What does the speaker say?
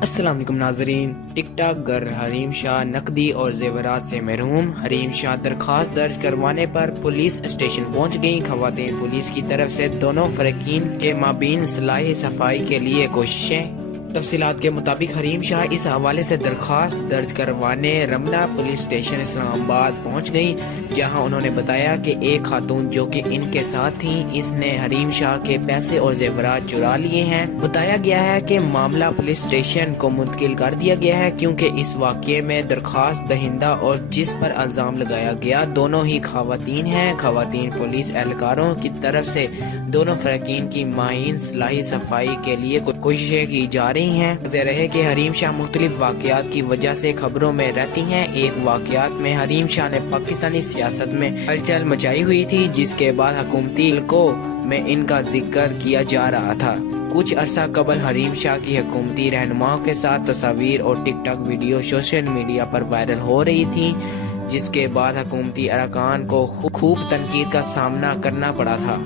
السلام علیکم ناظرین، ٹک ٹاک گر حریم شاہ نقدی اور زیورات سے محروم، حریم شاہ درخواست درج کروانے پر پولیس اسٹیشن پہنچ گئیں۔ خواتین پولیس کی طرف سے دونوں فریقین کے مابین صلاحی صفائی کے لیے کوششیں۔ تفصیلات کے مطابق حریم شاہ اس حوالے سے درخواست درج کروانے رملہ پولیس اسٹیشن اسلام آباد پہنچ گئیں، جہاں انہوں نے بتایا کہ ایک خاتون جو کہ ان کے ساتھ تھیں، اس نے حریم شاہ کے پیسے اور زیورات چرا لیے ہیں۔ بتایا گیا ہے کہ معاملہ پولیس اسٹیشن کو منتقل کر دیا گیا ہے، کیونکہ اس واقعے میں درخواست دہندہ اور جس پر الزام لگایا گیا دونوں ہی خواتین ہیں۔ خواتین پولیس اہلکاروں کی طرف سے دونوں فریقین کی مابین صلاحی صفائی کے لیے کوششیں کی جا رہی ہیں۔ ظاہر ہے کہ حریم شاہ مختلف واقعات کی وجہ سے خبروں میں رہتی ہیں۔ ایک واقعات میں حریم شاہ نے پاکستانی سیاست میں ہلچل مچائی ہوئی تھی، جس کے بعد حکومتی حلقوں میں ان کا ذکر کیا جا رہا تھا۔ کچھ عرصہ قبل حریم شاہ کی حکومتی رہنماؤں کے ساتھ تصاویر اور ٹک ٹاک ویڈیو سوشل میڈیا پر وائرل ہو رہی تھی، جس کے بعد حکومتی ارکان کو خوب تنقید کا سامنا کرنا پڑا تھا۔